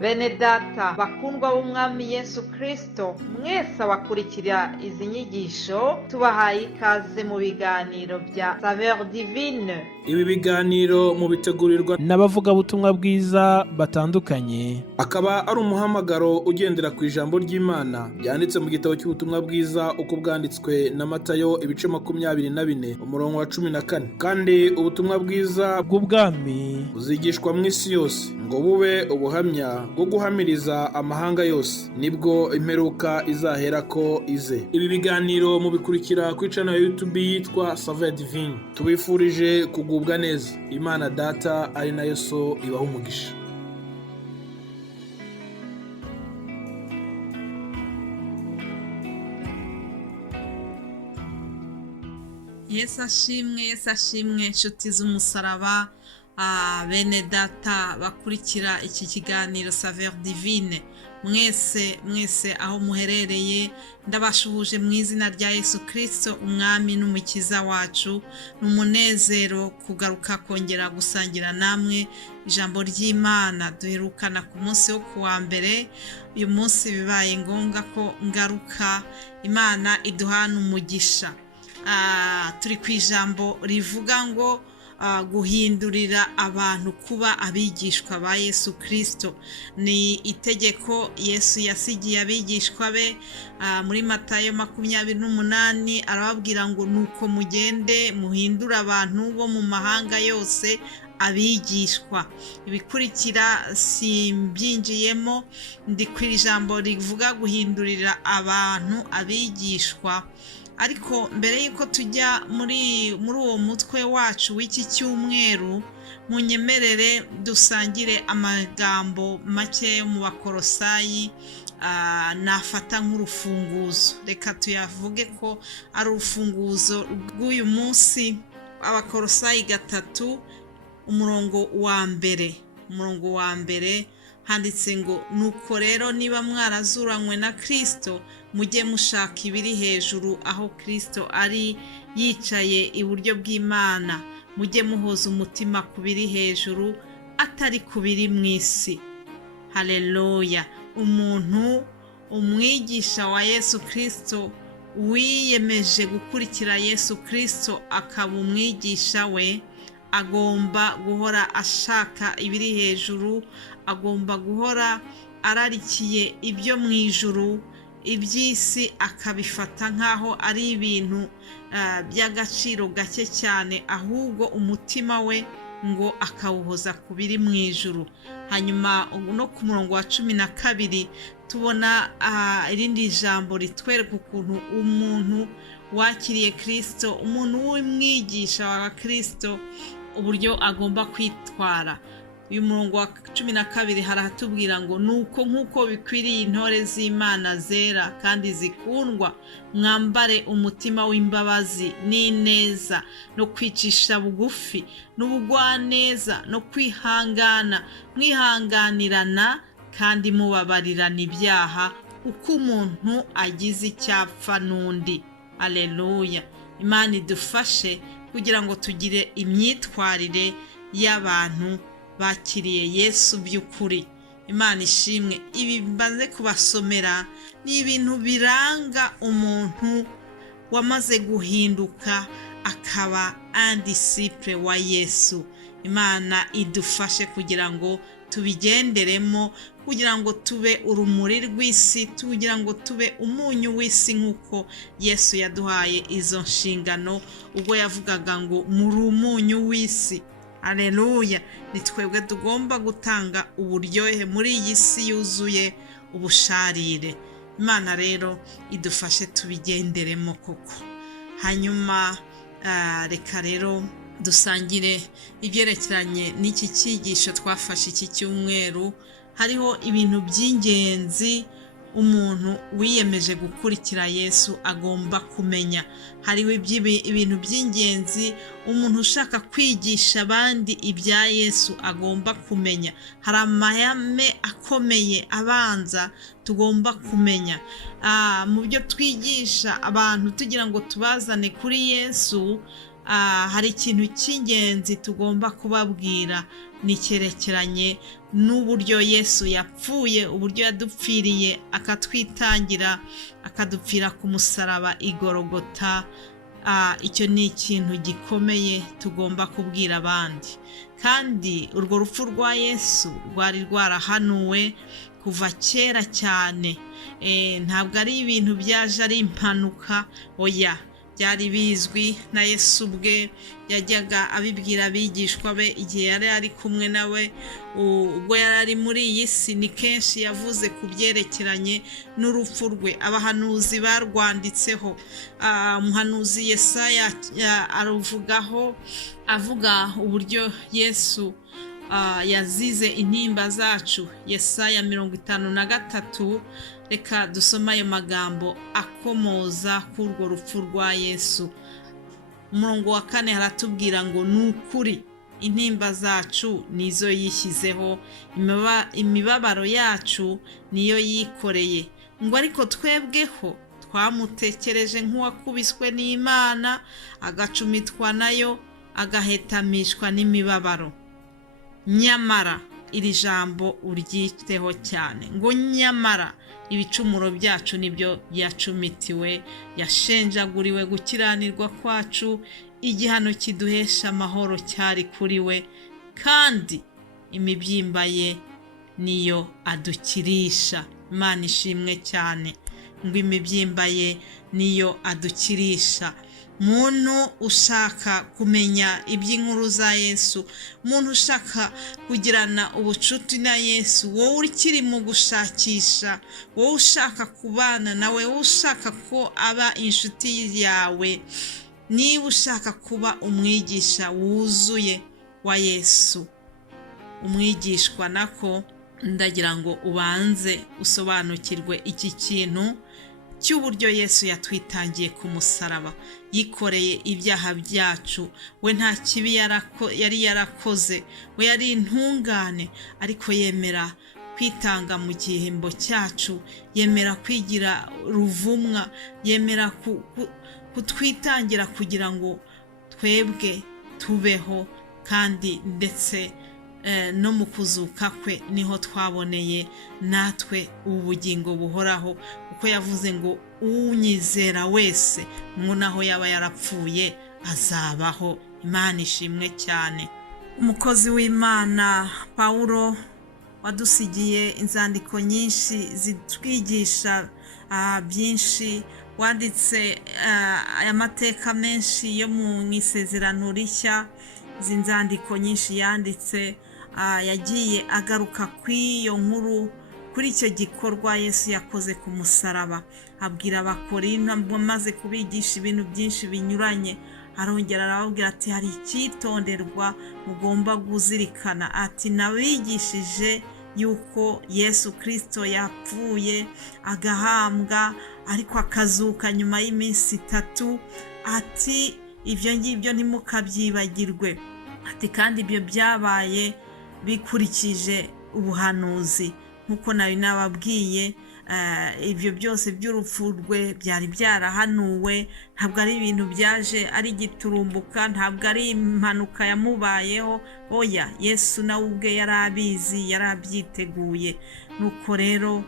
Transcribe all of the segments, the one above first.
Bene data bakundwa b'umwami Yesu Kristo, mwese abakurikira izi nyigisho tubahaye ikaze mu biganiro bya Saveur Divine. Ibi biganiro mu bitegurirwa n'abavugabutumwa bwiza batandukanye, akaba ari umuhamagaro ugendera ku ijambo ry'Imana byanditse mu gitabo cy'ubutumwa bwiza uko bwanditswe na Matayo ibice 24 umurongo wa 14. Kandi ubutumwa bwiza bw'ubwami buzigishwa mu isi yose ngo bube ubuhamya bwo guhamiriza amahanga yose, nibwo imperuka izahera ko ize. Ibi biganiro mubikurikira ku channel ya YouTube yitwa Saveur Divine. Tubifurije kugubwa neza. Imana Data ari nayo So ibaha umugisha. Yesu ashimwe inshuti z'umusaraba, bene data bakurikira iki kiganiro Saveur Divine. Mwese aho muherereye ndabashuhuje mu izina rya Yesu Kristo, umwami n'umukiza wacu. N'umunezero kugaruka kongera gusangira namwe ijambo ry'Imana. Duherukana ku munsi wo kuwa mbere, uyu munsi bibaye ngombwa ko ngaruka. Imana iduhana umugisha. Turi ku ijambo rivuga ngo guhindurira abantu kuba abigishwa ba Yesu Kristo. Ni itegeko Yesu yasigiye abigishwa be muri Matayo 28. Arababwira ngo nuko mugende muhindura abantu bo mu mahanga yose abigishwa. Ibikurikira simbyinjiyemo, ndi ku ijambo rivuga guhindurira abantu abigishwa. Ariko mbere yuko tujya muri uwo mutwe wacu w'iki cyumweru, munyemerere dusangire amagambo make yo mu Bakolosayi nafata nk'urufunguzo. Reka tuyavuge ko ari urufunguzo rw'uyu munsi. Abakolosayi 3 umurongo wa mbere handitse ngo nuko rero niba mwarazuranywe na Kristo, mujye mushaka ibiri hejuru aho Kristo ari yicaye iburyo bw'Imana. Mujye muhoza umutima ku biri hejuru atari ku biri mu isi. Haleluya. Umwigisha wa Yesu Kristo wiyemeje gukurikira Yesu Kristo akaba umwigisha we, agomba guhora ashaka ibiri hejuru, agomba guhora ararikiye ibyo mu ijuru. Iby'isi akabifata nk'aho ari ibintu by'agaciro gake cyane, ahubwo umutima we ngo akawuhoza ku biri mu ijuru. Hanyuma no ku murongo wa 12 tubona irindi jambo ritwereka ukuntu umuntu wakiriye Kristo, umuntu w'umwigisha wa Kristo, uburyo agomba kwitwara. Uyu murongo wa 12 harahatubwira ngo nuko nk'uko bikwiriye intore z'Imana zera kandi zikundwa, mwambare umutima w'imbabazi n'ineza no kwicisha bugufi n'ubugwaneza no kwihangana, mwihanganirana kandi mubabarirana ibyaha uko umuntu agize icyapfa n'undi. Aleluya. Imana idufashe kugira ngo tugire imyitwarire y'abantu bakiriye Yesu by'ukuri. Imana ishimwe. Ibi mbanze kubasomera ni ibintu biranga umuntu wamaze guhinduka akaba un disciple wa Yesu. Imana idufashe kugira ngo tubigenderemo, kugira ngo tube urumuri rw'isi, kugira ngo tube umunyu w'isi nk'uko Yesu yaduhaye izo nshingano ubwo yavugaga ngo muri umunyu w'isi. Aleluya. Ni twebwe tugomba gutanga uburyohe muri iyi si yuzuye ubusharire. Imana rero idufashe tubigenderemo koko. Hanyuma reka rero dusangire ibyerekeranye n'iki cyigisho twafashe iki cyumweru. Hariho ibintu by'ingenzi umuntu wiyemeje gukurikira Yesu agomba kumenya. Hariho ibintu by'ingenzi umuntu ushaka kwigisha abandi ibya Yesu agomba kumenya. Hari amahame akomeye abanza tugomba kumenya. Mu byo twigisha abantu tugira ngo tubazane kuri Yesu, hari ikintu cy'ingenzi tugomba kubabwira, ni cyerekeranye n'uburyo Yesu yapfuye, uburyo yadupfiriye akatwitangira, akadupfira ku musaraba i Golgotha. Icyo ni ikintu gikomeye tugomba kubwira abandi. Kandi urwo rupfu rwa Yesu rwari rwarahanuwe kuva kera cyane. Ntabwo ari ibintu byaje ari impanuka, oya, byari bizwi na Yesu ubwe. Yajyaga abibwira abigishwa be igihe yari ari kumwe nawe, ubwo yari ari muri iyi si. Ni kenshi yavuze ku byerekeranye n'urupfu rwe. Abahanuzi barwanditseho. Umuhanuzi Yesaya aruvugaho, avuga uburyo Yesu yazize intimba zacu. Yesaya 53. Reka dusoma ayo magambo akomoza k'urwo rupfu rwa Yesu. Umurongo wa 4 haratubwira ngo ni ukuri intimba zacu nizo yishyizeho, imibabaro yacu niyo yikoreye. Ngo ariko twebweho twamutekereje nk'uwakubiswe n'Imana, agacumitwa nayo, agahetamishwa n'imibabaro. Nyamara iri jambo uryiteho cyane, ngo nyamara ibicumuro byacu nibyo yacumitiwe, yashenjaguriwe gukiranirwa kwacu, igihano kiduhesha amahoro cyari kuri we, kandi imibyimba ye niyo adukirisha. Imana ishimwe cyane. Ngo imibyimba ye niyo adukirisha. Muntu ushaka kumenya iby'inkuru za Yesu, muntu ushaka kugirana ubucuti na Yesu, wowe ukiri mu gushakisha, wowe ushaka kubana nawe, wowe ushaka ko aba inshuti yawe, niba ushaka kuba umwigisha wuzuye wa Yesu, umwigishwa nako, ndagira ngo ubanze usobanukirwe iki kintu cy'uburyo Yesu yatwitangiye ku musaraba. Yikoreye ibyaha byacu. We nta kibi yari yarakoze, we yari intungane, ariko yemera kwitanga mu gihembo cyacu, yemera kwigira ruvumwa, yemera kutwitangira kugira ngo twebwe tubeho. Kandi ndetse no mu kuzuka kwe niho twaboneye natwe ubugingo buhoraho, kuko yavuze ngo unyizera wese ngo naho yaba yarapfuye azabaho. Imana ishimwe cyane. Umukozi w'Imana Pawulo wadusigiye inzandiko nyinshi zitwigisha byinshi, wanditse aya mateka menshi yo mu isezerano rishya. Izi nzandiko nyinshi yanditse, yagiye agaruka kw'iyo nkuru, kuri icyo gikorwa Yesu yakoze ku musaraba. Abwira Abakorinto, amaze kubigisha ibintu byinshi binyuranye, arongera arababwira ati hari icyitonderwa mugomba kuzirikana. Ati nabigishije yuko Yesu Kristo yapfuye agahambwa, ariko akazuka nyuma y'iminsi 3. Ati ibyo ngibyo ntimukabyibagirwe. Ati kandi ibyo byabaye bikurikije ubuhanuzi, nk'uko nawe nababwiye. Ibyo byose by'urupfu rwe byari byarahanuwe. Ntabwo ari ibintu byaje ari giturumbuka, ntabwo ari impanuka yamubayeho, oya, Yesu nawe ubwe yari abizi, yari abyiteguye. Nuko rero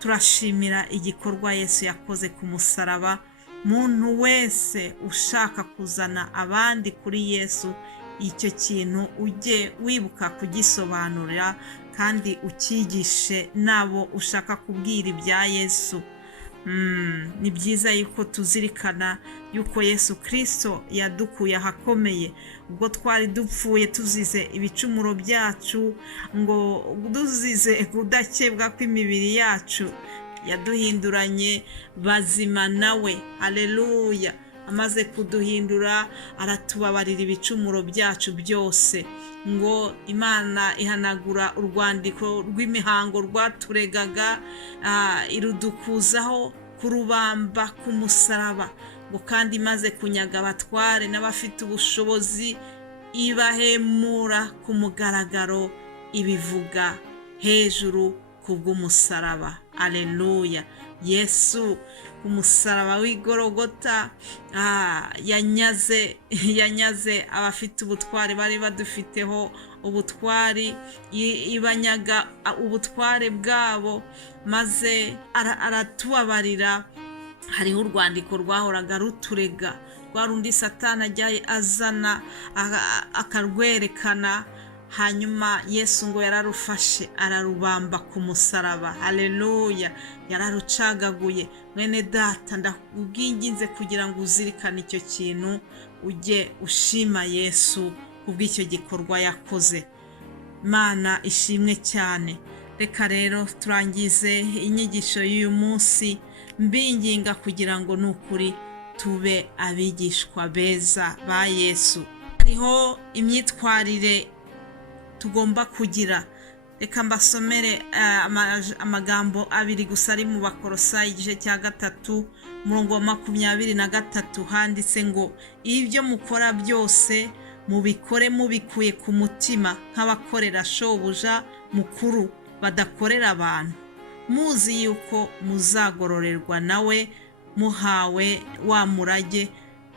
turashimira igikorwa Yesu yakoze ku musaraba. Muntu wese ushaka kuzana abandi kuri Yesu, icyo kintu ujye wibuka kugisobanurira kandi ukigishe nabo ushaka kubwira ibya Yesu. Ni byiza yuko tuzirikana yuko Yesu Kristo yadukuye ahakomeye, ubwo twari dupfuye tuzize ibicumuro byacu, ngo duzize kudakebwa kw'imibiri yacu, yaduhinduranye bazima nawe. Haleluya. Amaze kuduhindura, aratubabarira ibicumuro byacu byose. Ngo Imana ihanagura urwandiko rw'imihango rwaturegaga, irudukuzaho kurubamba ku musaraba. Ngo kandi imaze kunyaga abatware n'abafite ubushobozi, ibahemura ku mugaragaro, ibivuga hejuru kubw'umusaraba. Aleluya. Yesu ku musaraba w'igorogota yanyaze abafite ubutware bari badufiteho ubutwari, ibanyaga ubutware bwabo, maze aratubabarira. Hariho urwandiko rwahoraga ruturega, rwa rundi Satani ajyaye azana akarwerekana, hanyuma Yesu ngo yararufashe ararubamba ku musaraba. Haleluya, yararucagaguye. Mwene data, ndakubwinginze kugira ngo uzirikane icyo kintu, ujye ushima Yesu kubw'icyo gikorwa yakoze. Imana ishimwe cyane. Reka rero turangize inyigisho y'uyu munsi mbinginga kugira ngo nukuri tube abigishwa beza ba Yesu. Hariho imyitwarire tugomba kugira. Reka mbasomere amagambo abiri gusa ari mu Bakolosayi igice cya 3 umurongo wa 23, handitse ngo ibyo mukora byose mubikore mubikuye ku mutima nk'abakorera shobuja mukuru badakorera abantu, muzi yuko muzagororerwa nawe muhawe wa murage,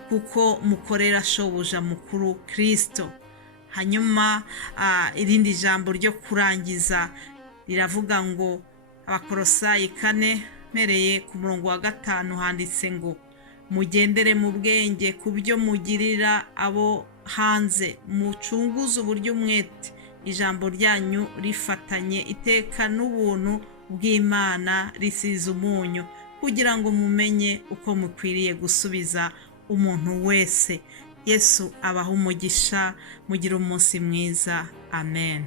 kuko mukorera shobuja mukuru Kristo. Hanyuma irindi jambo ryo kurangiza riravuga ngo Abakolosayi 4 mereye ku murongo wa 5 handitse ngo mugendere mu bwenge ku byo mugirira abo hanze, mucunguze uburyo umwete ijambo ryanyu rifatanye iteka n'ubuntu bw'Imana risize umunyu, kugira ngo mumenye uko mukwiriye gusubiza umuntu wese. Yesu abaha umugisha, mugira umunsi mwiza. Amen.